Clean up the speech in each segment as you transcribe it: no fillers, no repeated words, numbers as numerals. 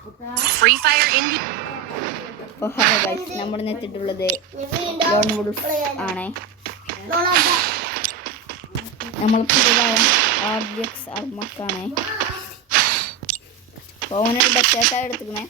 Free Fire Indie. അപ്പോൾ hello guys, നമ്മൾ എത്തിയിട്ടുള്ളത് ലോൺ വുഡ്സ് ആണേ. നമ്മൾ പുതിയതായ RGX ആർമക്കാണേ. അപ്പോൾ അവനൊരു ബെറ്റായിട്ടാണ് എടുത്തിരിക്കണേ.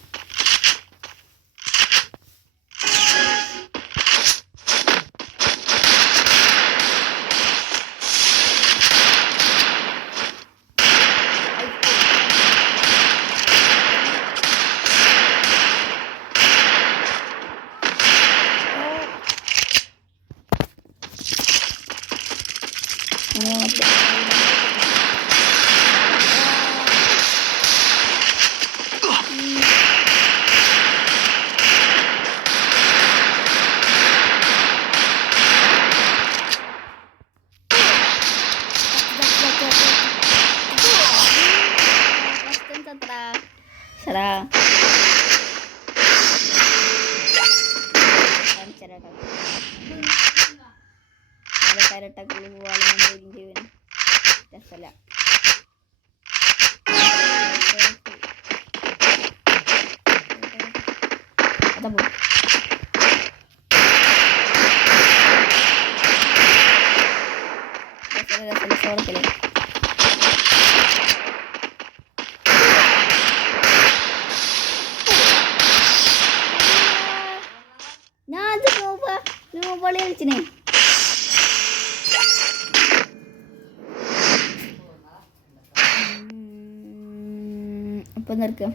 അപ്പം നിർക്കാം.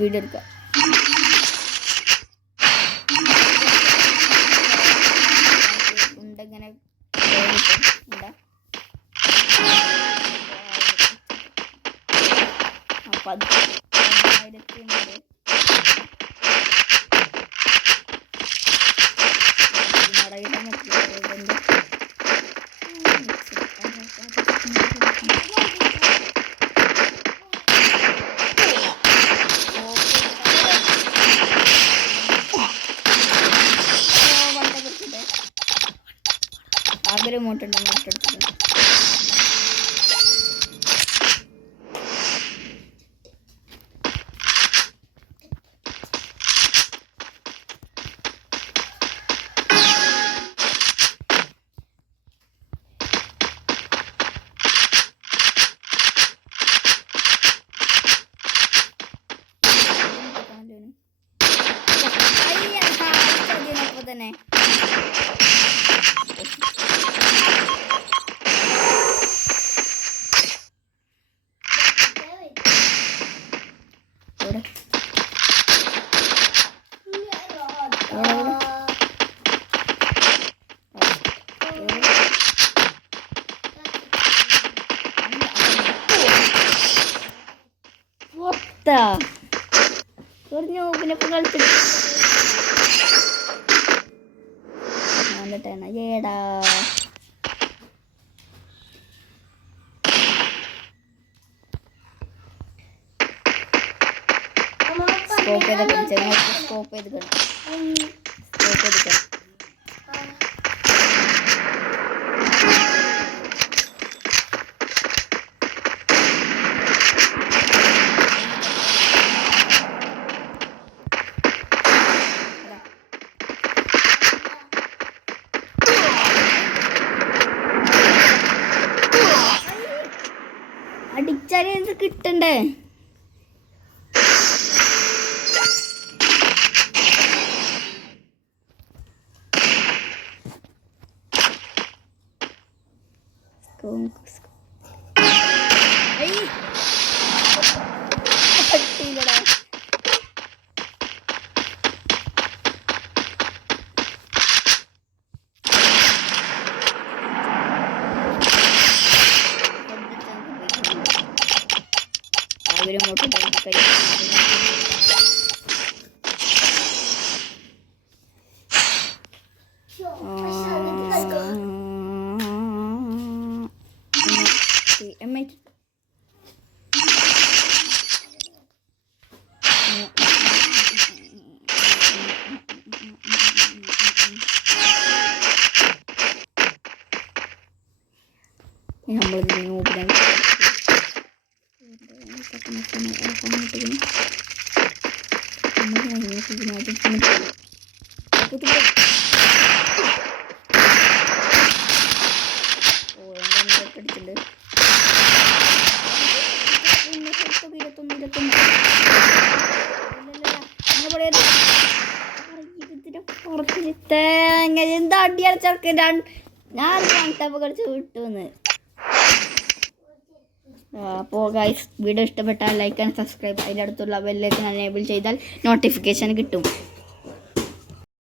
വീഡിയോ എടുക്കാം. ഉണ്ടെങ്ങനെ അപ്പം 1000 ആഗ്രഹം മോട്ടുണ്ട് മോട്ടെടുത്തത്. തന്നെ കുറഞ്ഞു. പിന്നെ ഇപ്പം കളിച്ചിട്ട് ഏടാ സ്കോപ്പ് ചെയ്ത് സ്കോപ്പ് ചെയ്ത് അടിച്ചാലേ ഇത് കിട്ടണ്ടേ. നമ്മൾ എന്താ അടിയാണ് ചെറുക്കൻ ഞാൻ ടപ്പ് കളിച്ച് വിട്ടുവന്ന്. അപ്പോൾ ഗൈസ് വീഡിയോ ഇഷ്ടപ്പെട്ടാൽ ലൈക്ക് ആൻഡ് സബ്സ്ക്രൈബ്, അതിൻ്റെ അടുത്തുള്ള ബെല്ലൈക്കൺ എനേബിൾ ചെയ്താൽ നോട്ടിഫിക്കേഷൻ കിട്ടും.